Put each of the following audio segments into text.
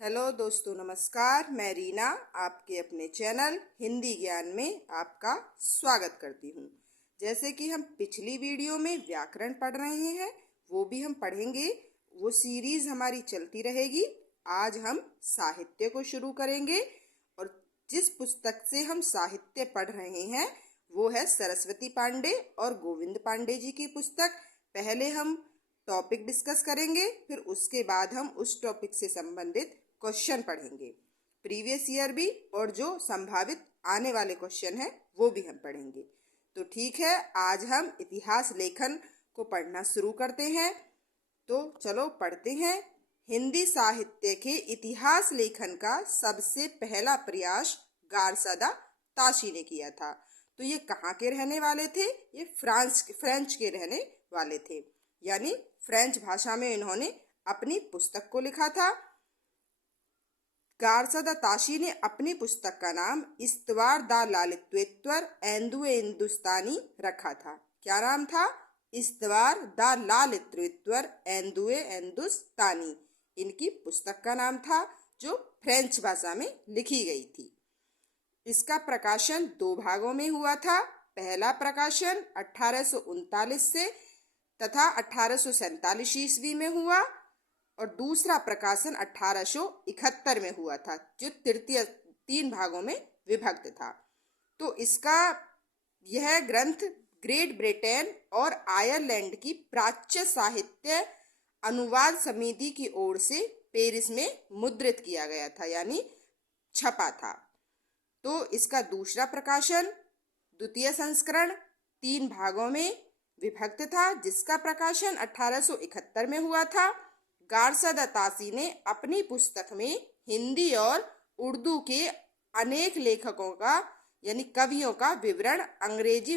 Hello दोस्तों, नमस्कार। मैं रीना आपके अपने चैनल हिंदी ज्ञान में आपका स्वागत करती हूँ। जैसे कि हम पिछली वीडियो में व्याकरण पढ़ रहे हैं, वो भी हम पढ़ेंगे। वो सीरीज हमारी चलती रहेगी। आज हम साहित्य को शुरू करेंगे और जिस पुस्तक से हम साहित्य पढ़ रहे हैं वो है सरस्वती पांडे और गोविंद पांडे जी की पुस्तक। पहले हम टॉपिक डिस्कस करेंगे, फिर उसके बाद हम उस टॉपिक से संबंधित क्वेश्चन पढ़ेंगे, प्रीवियस ईयर भी, और जो संभावित आने वाले क्वेश्चन हैं वो भी हम पढ़ेंगे। तो ठीक है, आज हम इतिहास लेखन को पढ़ना शुरू करते हैं। तो चलो पढ़ते हैं। हिंदी साहित्य के इतिहास लेखन का सबसे पहला प्रयास गारसादा ताशी ने किया था। तो ये कहाँ के रहने वाले थे? ये फ्रेंच के रहने वाले थे, यानी फ्रेंच भाषा में इन्होंने अपनी पुस्तक को लिखा था। गारसादा ताशी ने अपनी पुस्तक का नाम इस्तवार दा लालित्वेत्वर एंदुए हिंदुस्तानी रखा था। क्या नाम था? इस्तवार दा लालित्वेत्वर एंदुए हिंदुस्तानी इनकी पुस्तक का नाम था, जो फ्रेंच भाषा में लिखी गई थी। इसका प्रकाशन दो भागों में हुआ था। पहला प्रकाशन 1839 से तथा 1847 ईस्वी में हुआ और दूसरा प्रकाशन 1871 में हुआ था, जो तृतीय 3 भागों में विभक्त था। तो यह ग्रंथ ग्रेट ब्रिटेन और आयरलैंड की प्राच्य साहित्य अनुवाद समिति की ओर से पेरिस में मुद्रित किया गया था, यानी छपा था। तो इसका दूसरा प्रकाशन, द्वितीय संस्करण, 3 भागों में विभक्त था, जिसका प्रकाशन 1871 में हुआ था। गारसादा ताशी ने अपनी पुस्तक में हिंदी और उर्दू के अनेक लेखकों का यानी कवियों का विवरण अंग्रेजी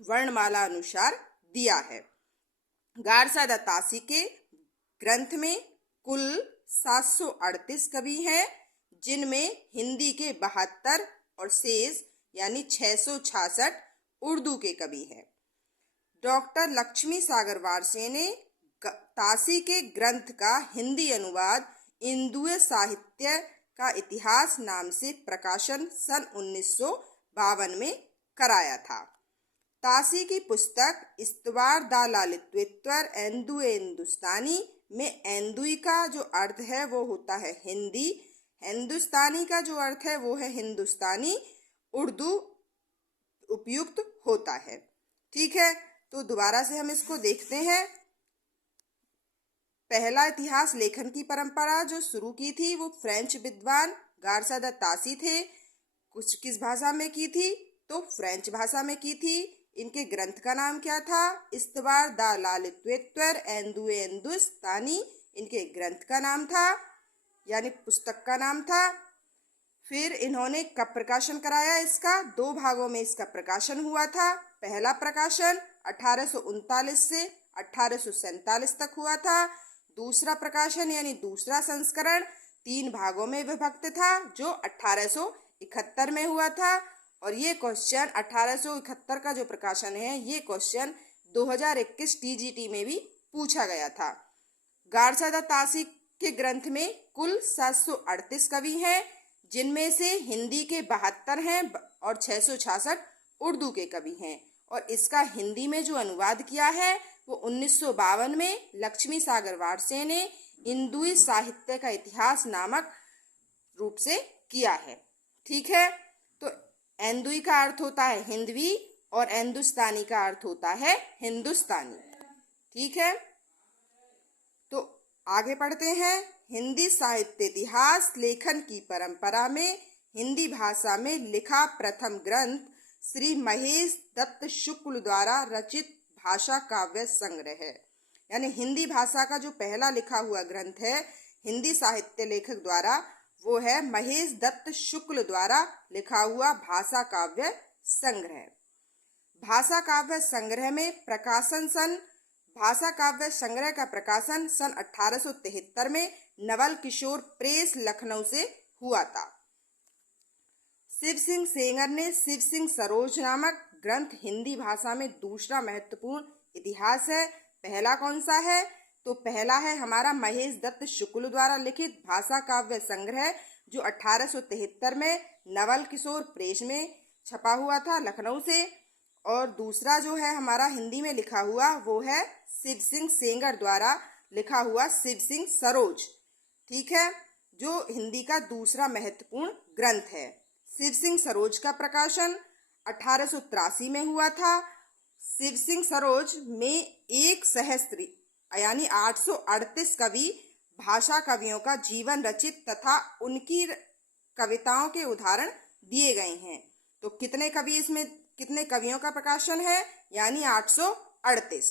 वर्णमाला अनुसार दिया है। गारसादा ताशी के ग्रंथ में कुल 738 कवि हैं, जिनमें हिंदी के 72 और शेष यानी 666 उर्दू के कवि हैं। डॉक्टर लक्ष्मी सागर वारसे ने ताशी के ग्रंथ का हिंदी अनुवाद इंदुए साहित्य का इतिहास नाम से प्रकाशन सन 1952 में कराया था। ताशी की पुस्तक इस्तवार दा लालित्वेत्वर एंदुए हिंदुस्तानी में एंदुई का जो अर्थ है वो होता है हिंदी, हिंदुस्तानी का जो अर्थ है वो है हिंदुस्तानी, उर्दू उपयुक्त होता है। ठीक है, तो दोबारा से हम इसको देखते हैं। पहला इतिहास लेखन की परंपरा जो शुरू की थी वो फ्रेंच विद्वान गारसादा ताशी थे। कुछ किस भाषा में की थी? तो फ्रेंच भाषा में की थी। इनके ग्रंथ का नाम क्या था? इस्तवार दा लालित्वेत्वर एंदुए हिंदुस्तानी इनके ग्रंथ का नाम था, यानी पुस्तक का नाम था। फिर इन्होंने कब प्रकाशन कराया? इसका 2 भागों में इसका प्रकाशन हुआ था। पहला प्रकाशन 1839 से 1847 तक हुआ था। दूसरा प्रकाशन यानी दूसरा संस्करण 3 भागों में विभक्त था, जो 1871 में हुआ था। और ये क्वेश्चन 1871 का जो प्रकाशन है, ये क्वेश्चन 2021 टीजीटी में भी पूछा गया था। गारसादा ताशी के ग्रंथ में कुल 738 कवि हैं, जिनमें से हिंदी के 72 हैं और 666 उर्दू के कवि हैं। और इसका हिंदी में जो अनुवाद किया है वो 1952 में लक्ष्मी सागर वारसे ने इंदुई साहित्य का इतिहास नामक रूप से किया है। ठीक है, तो एंदुई का अर्थ होता है हिंदवी और हिंदुस्तानी का अर्थ होता है हिंदुस्तानी। ठीक है, तो आगे पढ़ते हैं। हिंदी साहित्य इतिहास लेखन की परंपरा में हिंदी भाषा में लिखा प्रथम ग्रंथ श्री महेश दत्त शुक्ल द्वारा रचित भाषा काव्य संग्रह है। यानी हिंदी भाषा का जो पहला लिखा हुआ ग्रंथ है हिंदी साहित्य लेखक द्वारा, वो है महेश दत्त शुक्ल द्वारा लिखा हुआ भाषा काव्य संग्रह। भाषा काव्य संग्रह में भाषा काव्य संग्रह का प्रकाशन सन 1873 में नवल किशोर प्रेस लखनऊ से हुआ था। शिव सिंह सेंगर ने शिव सिंह सरोज नामक ग्रंथ हिंदी भाषा में दूसरा महत्वपूर्ण इतिहास है। पहला कौन सा है? तो पहला है हमारा महेश दत्त शुक्ल द्वारा लिखित भाषा काव्य संग्रह, जो 1873 में नवल किशोर प्रेस में छपा हुआ था लखनऊ से। और दूसरा जो है हमारा हिंदी में लिखा हुआ वो है शिव सिंह सेंगर द्वारा लिखा हुआ शिव सिंह सरोज, ठीक है, जो हिंदी का दूसरा महत्वपूर्ण ग्रंथ है। शिव सिंह सरोज का प्रकाशन 1883 में हुआ था। शिव सिंह सरोज में एक सहस्त्र यानी 838 कवि भाषा कवियों का जीवन रचित तथा उनकी कविताओं के उदाहरण दिए गए हैं। तो कितने कवियों का प्रकाशन है, यानी 838।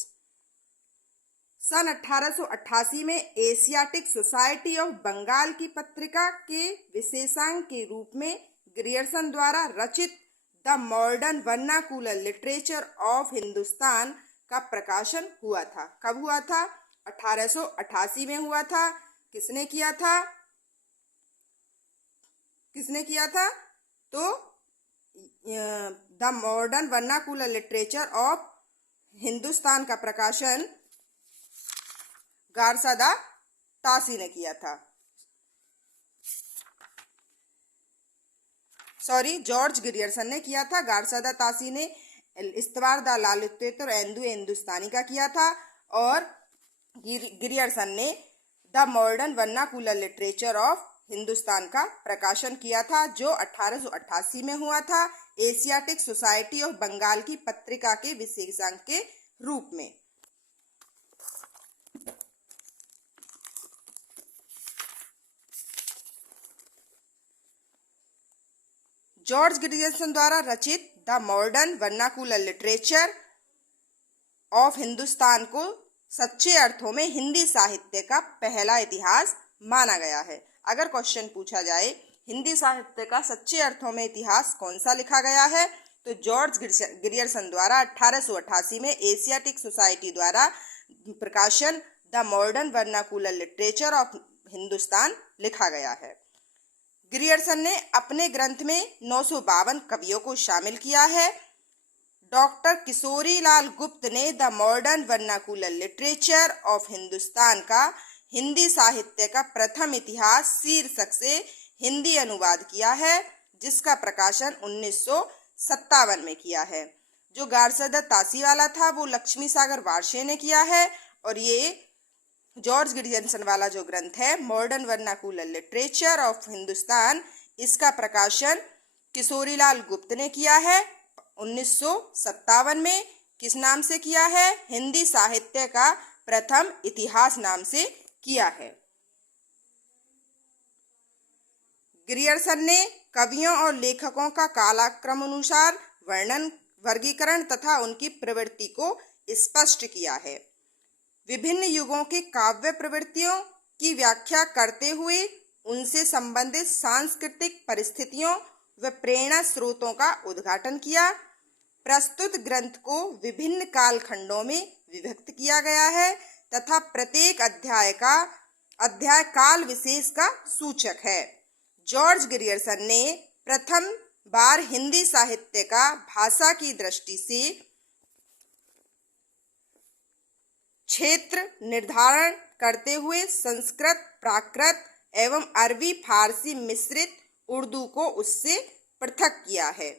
सन 1888 में एशियाटिक सोसाइटी ऑफ बंगाल की पत्रिका के विशेषांक के रूप में ग्रियर्सन द्वारा रचित the modern vernacular literature of Hindustan का प्रकाशन हुआ था। कब हुआ था? 1888 में हुआ था। किसने किया था? तो the modern vernacular literature of Hindustan का प्रकाशन गारसादा तासी ने किया था। जॉर्ज ग्रियर्सन ने किया था। गारसादा तासी ने इस्तवार द लालित्य एंदु हिंदुस्तानी का किया था और ग्रियर्सन ने the modern vernacular literature of Hindustan का प्रकाशन किया था, जो 1888 में हुआ था एशियाटिक सोसाइटी ऑफ बंगाल की पत्रिका के विशेषांक के रूप में। जॉर्ज ग्रियर्सन द्वारा रचित the modern vernacular literature of Hindustan को सच्चे अर्थों में हिंदी साहित्य का पहला इतिहास माना गया है। अगर क्वेश्चन पूछा जाए हिंदी साहित्य का सच्चे अर्थों में इतिहास कौन सा लिखा गया है, तो जॉर्ज ग्रियर्सन द्वारा 1888 में एशियाटिक सोसाइटी द्वारा प्रकाशन the modern vernacular literature of Hindustan लिखा गया है। ग्रियर्सन ने अपने ग्रंथ में 952 कवियों को शामिल किया है। डॉक्टर किशोरी लाल गुप्त ने the modern vernacular literature of Hindustan का हिंदी साहित्य का प्रथम इतिहास शीर्षक से हिंदी अनुवाद किया है, जिसका प्रकाशन 1957 में किया है। जो गारसादा तासी वाला था वो लक्ष्मी सागर वारशे ने किया है, और ये जॉर्ज ग्रियर्सन वाला जो ग्रंथ है modern vernacular literature of Hindustan, इसका प्रकाशन किशोरीलाल गुप्त ने किया है 1957 में। किस नाम से किया है? हिंदी साहित्य का प्रथम इतिहास नाम से किया है। ग्रियर्सन ने कवियों और लेखकों का कालक्रम अनुसार वर्णन, वर्गीकरण तथा उनकी प्रवृत्ति को स्पष्ट किया है। विभिन्न युगों के काव्य प्रवृत्तियों की व्याख्या करते हुए उनसे संबंधित सांस्कृतिक परिस्थितियों व प्रेरणा स्रोतों का उद्घाटन किया। प्रस्तुत ग्रंथ को विभिन्न कालखंडों में विभक्त किया गया है तथा प्रत्येक अध्याय काल विशेष का सूचक है। जॉर्ज ग्रियर्सन ने प्रथम बार हिंदी साहित्य का भाषा की दृष्टि से क्षेत्र निर्धारण करते हुए संस्कृत, प्राकृत एवं अरबी फारसी मिश्रित उर्दू को उससे पृथक किया है।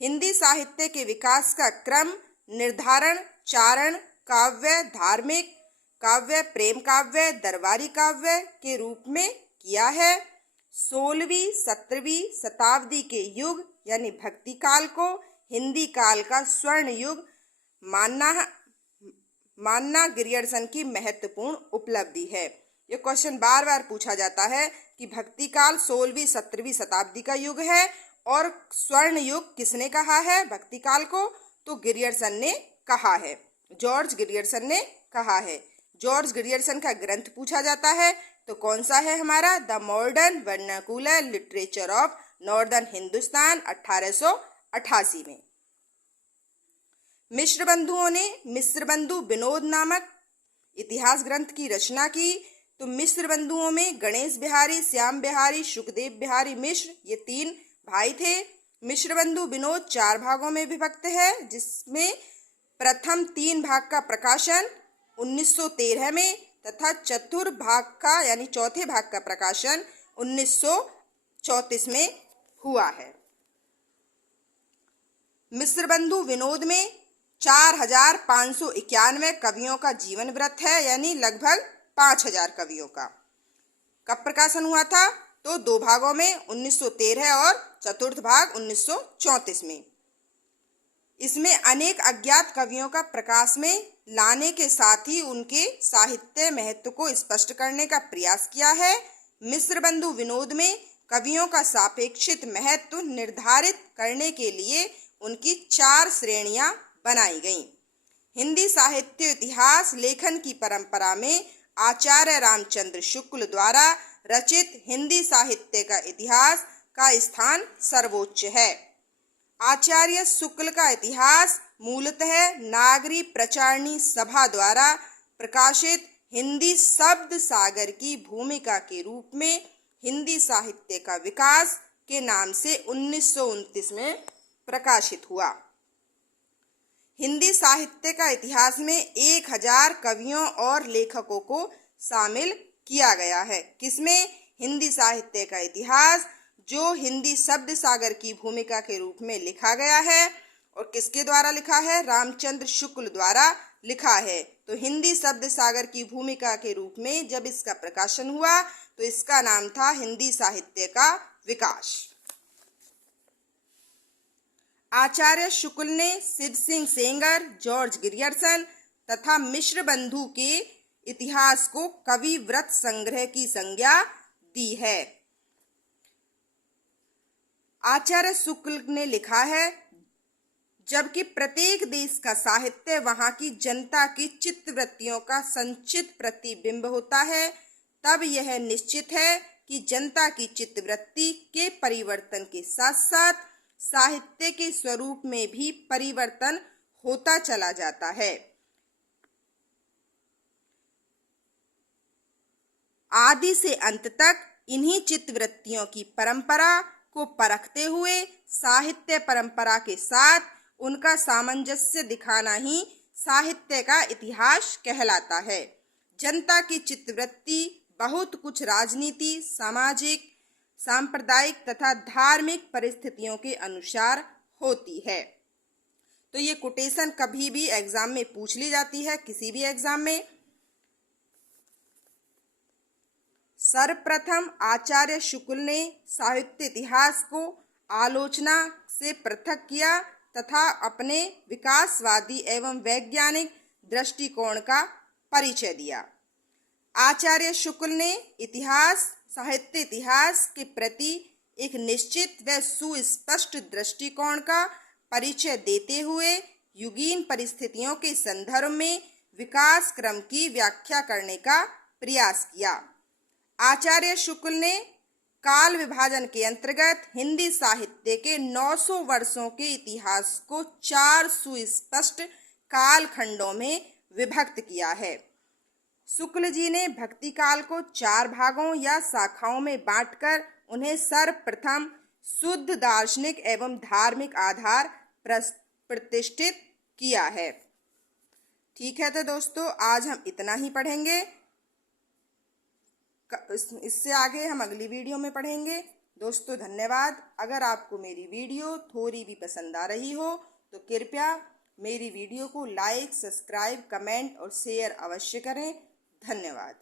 हिंदी साहित्य के विकास का क्रम निर्धारण चारण काव्य, धार्मिक काव्य, प्रेम काव्य, दरबारी काव्य के रूप में किया है। 16वीं 17वीं शताब्दी के युग यानी भक्ति काल को हिंदी काल का स्वर्ण युग मानना ग्रियर्सन की महत्वपूर्ण उपलब्धि है। ये क्वेश्चन बार बार पूछा जाता है कि भक्ति काल 16वीं 17वीं शताब्दी का युग है और स्वर्ण युग किसने कहा है भक्ति काल को? तो ग्रियर्सन ने कहा है, जॉर्ज ग्रियर्सन ने कहा है। जॉर्ज ग्रियर्सन का ग्रंथ पूछा जाता है तो कौन सा है हमारा? The modern vernacular literature of northern Hindustan 1888 में। मिश्र बंधुओं ने मिश्र बंधु विनोद नामक इतिहास ग्रंथ की रचना की। तो मिश्र बंधुओं में गणेश बिहारी, श्याम बिहारी, सुखदेव बिहारी मिश्र, ये 3 भाई थे। मिश्र बंधु विनोद 4 भागों में विभक्त है, जिसमें प्रथम 3 भाग का प्रकाशन 1913 में तथा चतुर्भाग का यानी चौथे भाग का प्रकाशन 1934 में हुआ है। मिश्रबंधु विनोद में 4591 कवियों का जीवन वृत्त है, यानी लगभग 5000 कवियों का। कब प्रकाशन हुआ था? तो दो भागों में 1913 और चतुर्थ भाग 1934 में। इसमें अनेक अज्ञात कवियों का प्रकाश में लाने के साथ ही उनके साहित्य महत्व को स्पष्ट करने का प्रयास किया है। मिश्रबंधु विनोद में कवियों का सापेक्षित महत्व निर्धारित करने के लिए उनकी 4 श्रेणियां बनाई गईं। हिंदी साहित्य इतिहास लेखन की परंपरा में आचार्य रामचंद्र शुक्ल द्वारा रचित हिंदी साहित्य का इतिहास का स्थान सर्वोच्च है। आचार्य शुक्ल का इतिहास मूलतः नागरी प्रचारणी सभा द्वारा प्रकाशित हिंदी शब्द सागर की भूमिका के रूप में हिंदी साहित्य का विकास के नाम से 1929 में प्रकाशित हुआ। हिंदी साहित्य का इतिहास में 1000 कवियों और लेखकों को शामिल किया गया है। किसमें? हिंदी साहित्य का इतिहास जो हिंदी शब्द सागर की भूमिका के रूप में लिखा गया है। और किसके द्वारा लिखा है? रामचंद्र शुक्ल द्वारा लिखा है। तो हिंदी शब्द सागर की भूमिका के रूप में जब इसका प्रकाशन हुआ तो इसका नाम था हिंदी साहित्य का विकास। आचार्य शुक्ल ने सिद्ध सिंह सेंगर, जॉर्ज ग्रियर्सन तथा मिश्रबंधु के इतिहास को कवि व्रत संग्रह की संज्ञा दी है। आचार्य शुक्ल ने लिखा है, जबकि प्रत्येक देश का साहित्य वहां की जनता की चित्तवृत्तियों का संचित प्रतिबिंब होता है, तब यह निश्चित है कि जनता की चित्तवृत्ति के परिवर्तन के साथ साथ साहित्य के स्वरूप में भी परिवर्तन होता चला जाता है। आदि से अंत तक इन्हीं चित्तवृत्तियों की परंपरा को परखते हुए साहित्य परंपरा के साथ उनका सामंजस्य दिखाना ही साहित्य का इतिहास कहलाता है। जनता की चित्तवृत्ति बहुत कुछ राजनीति, सामाजिक, सांप्रदायिक तथा धार्मिक परिस्थितियों के अनुसार होती है। तो ये कोटेशन कभी भी एग्जाम में पूछ ली जाती है, किसी भी एग्जाम में। सर्वप्रथम आचार्य शुक्ल ने साहित्य इतिहास को आलोचना से पृथक किया तथा अपने विकासवादी एवं वैज्ञानिक दृष्टिकोण का परिचय दिया। आचार्य शुक्ल ने साहित्य इतिहास के प्रति एक निश्चित व सुस्पष्ट दृष्टिकोण का परिचय देते हुए युगीन परिस्थितियों के संदर्भ में विकास क्रम की व्याख्या करने का प्रयास किया। आचार्य शुक्ल ने काल विभाजन के अंतर्गत हिंदी साहित्य के 900 वर्षों के इतिहास को 4 सुस्पष्ट कालखंडों में विभक्त किया है। शुक्ल जी ने भक्ति काल को 4 भागों या शाखाओं में बांटकर उन्हें सर्वप्रथम शुद्ध दार्शनिक एवं धार्मिक आधार प्रतिष्ठित किया है। ठीक है, तो दोस्तों आज हम इतना ही पढ़ेंगे। इससे आगे हम अगली वीडियो में पढ़ेंगे। दोस्तों धन्यवाद। अगर आपको मेरी वीडियो थोड़ी भी पसंद आ रही हो तो कृपया मेरी वीडियो को लाइक, सब्सक्राइब, कमेंट और शेयर अवश्य करें। धन्यवाद।